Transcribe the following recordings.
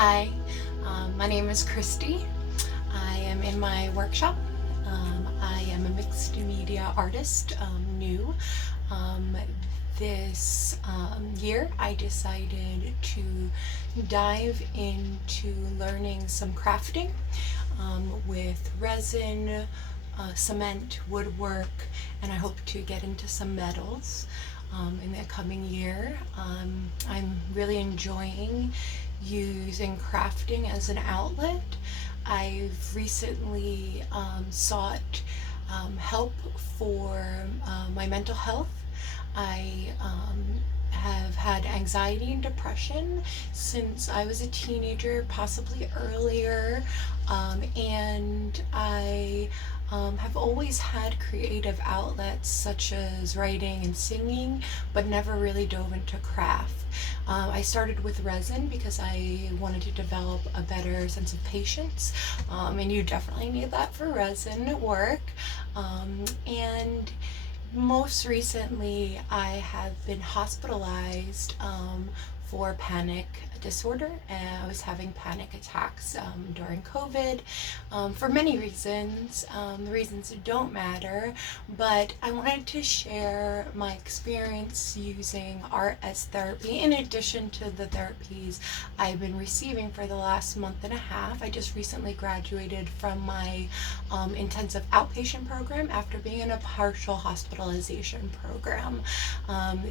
Hi, my name is Christy. I am in my workshop. I am a mixed media artist, new. Um, this year I decided to dive into learning some crafting with resin, cement, woodwork, and I hope to get into some metals in the coming year. I'm really enjoying using crafting as an outlet. I've recently sought help for my mental health. I have had anxiety and depression since I was a teenager, possibly earlier, and I have always had creative outlets such as writing and singing, but never really dove into craft. I started with resin because I wanted to develop a better sense of patience, and you definitely need that for resin work. And most recently, I have been hospitalized for panic disorder, and I was having panic attacks during COVID for many reasons. The reasons don't matter, but I wanted to share my experience using art as therapy in addition to the therapies I've been receiving for the last month and a half. I just recently graduated from my intensive outpatient program after being in a partial hospitalization program.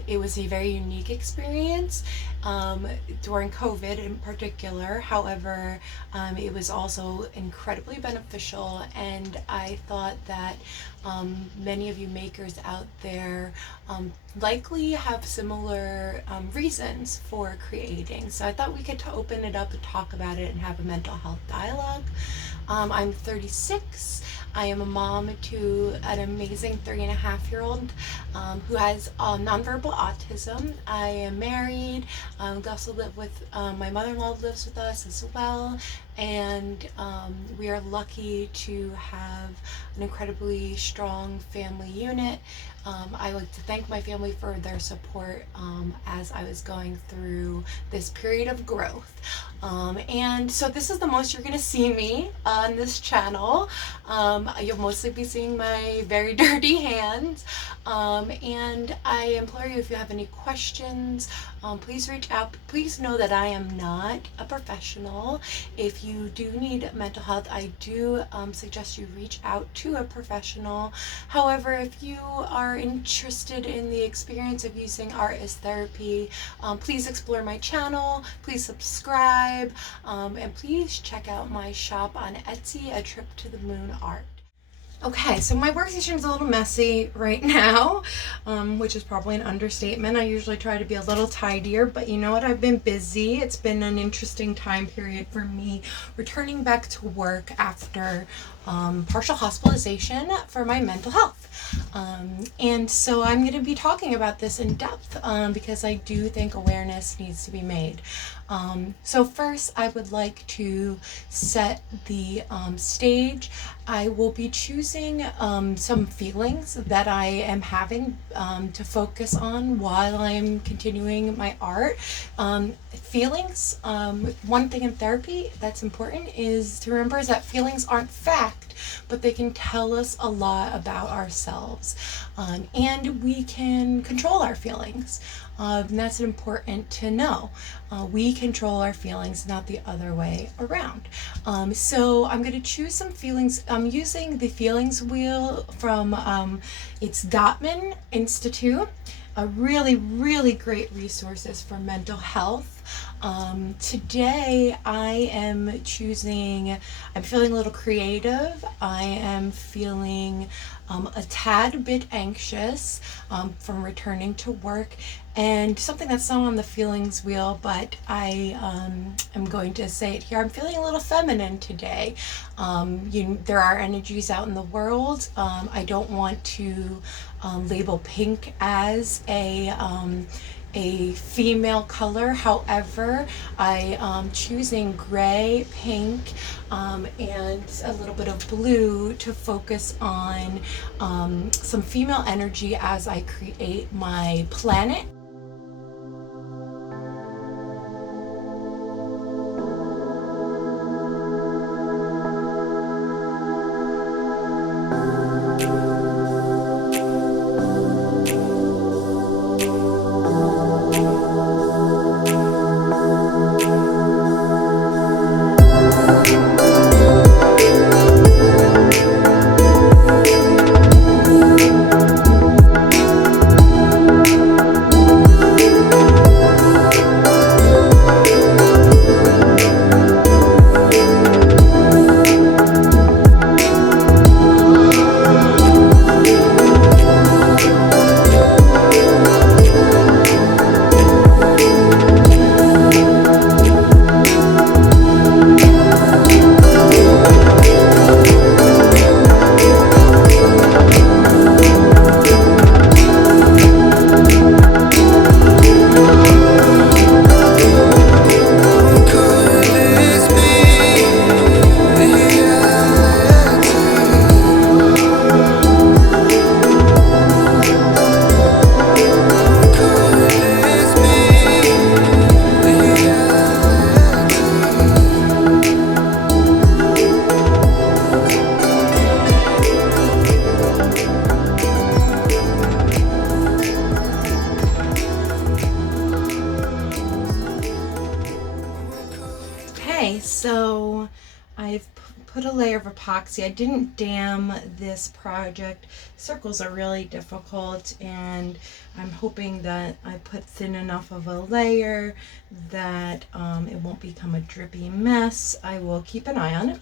It was a very unique experience during COVID in particular. However, it was also incredibly beneficial, and I thought that many of you makers out there likely have similar reasons for creating. So I thought we could open it up and talk about it and have a mental health dialogue. I'm 36. I am a mom to an amazing 3.5-year-old who has nonverbal autism. I am married. We also live with my mother-in-law lives with us as well, and we are lucky to have an incredibly strong family unit. I would like to thank my family for their support as I was going through this period of growth. And so this is the most you're going to see me on this channel. You'll mostly be seeing my very dirty hands. And I implore you, if you have any questions, please reach out. Please know that I am not a professional. If you do need mental health, I do suggest you reach out to a professional. However, if you are interested in the experience of using art as therapy, please explore my channel, please subscribe, and please check out my shop on Etsy, A Trip to the Moon Art. Okay, so my workstation's a little messy right now, which is probably an understatement. I usually try to be a little tidier, but you know what? I've been busy. It's been an interesting time period for me returning back to work after partial hospitalization for my mental health. And so I'm going to be talking about this in depth because I do think awareness needs to be made. So first, I would like to set the stage. I will be choosing some feelings that I am having to focus on while I'm continuing my art. Feelings, one thing in therapy that's important is to remember is that feelings aren't fact, but they can tell us a lot about ourselves, and we can control our feelings. And that's important to know. We control our feelings, not the other way around. So I'm going to choose some feelings. I'm using the feelings wheel from it's Gottman Institute, a really great resources for mental health. Today I am choosing, I'm feeling a little creative. I am feeling a tad bit anxious from returning to work, and something that's not on the feelings wheel, but I am going to say it here. I'm feeling a little feminine today. There are energies out in the world. I don't want to label pink as a female color. However, I am choosing gray, pink, and a little bit of blue to focus on some female energy as I create my planet. I've put a layer of epoxy. I didn't dam this project. Circles are really difficult, and I'm hoping that I put thin enough of a layer that it won't become a drippy mess. I will keep an eye on it.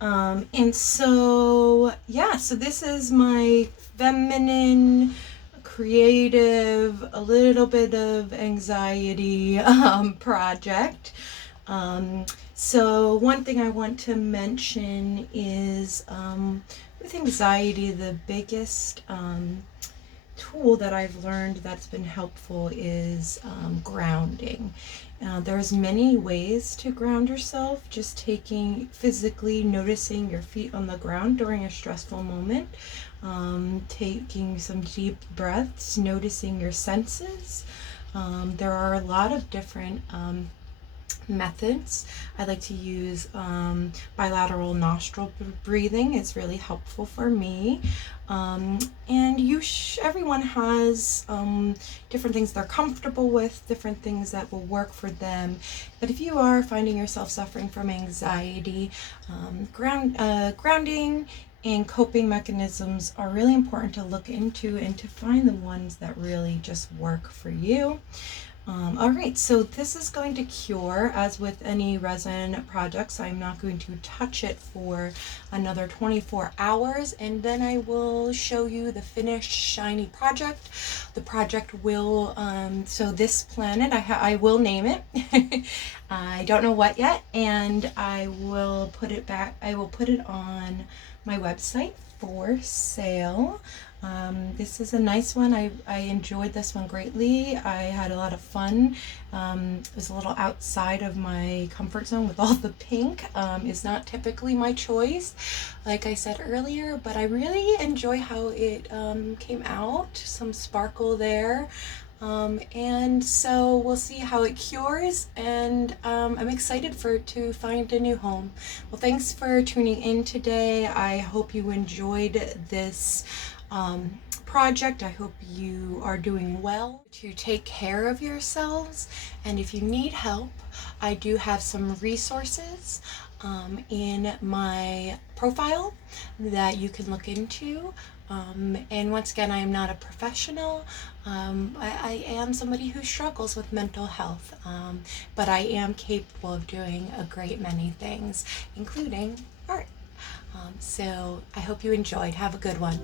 And so, yeah, so this is my feminine, creative, a little bit of anxiety project. So one thing I want to mention is with anxiety, the biggest tool that I've learned that's been helpful is grounding. There's many ways to ground yourself. Just physically noticing your feet on the ground during a stressful moment, taking some deep breaths, noticing your senses. There are a lot of different methods. I like to use bilateral nostril breathing. It's really helpful for me. And everyone has different things they're comfortable with, different things that will work for them. But if you are finding yourself suffering from anxiety, grounding and coping mechanisms are really important to look into and to find the ones that really just work for you. All right, so this is going to cure. As with any resin projects, I'm not going to touch it for another 24 hours, and then I will show you the finished shiny project. The project will, so this planet, I will name it. I don't know what yet, and I will put it on my website for sale. This is a nice one. I enjoyed this one greatly. I had a lot of fun. It was a little outside of my comfort zone with all the pink. It's not typically my choice, like I said earlier, but I really enjoy how it came out. Some sparkle there. And so we'll see how it cures, and I'm excited for it to find a new home. Well, thanks for tuning in today. I hope you enjoyed this project. I hope you are doing well to take care of yourselves, and if you need help, I do have some resources in my profile that you can look into. And once again, I am not a professional. I am somebody who struggles with mental health, but I am capable of doing a great many things, including art. So I hope you enjoyed. Have a good one.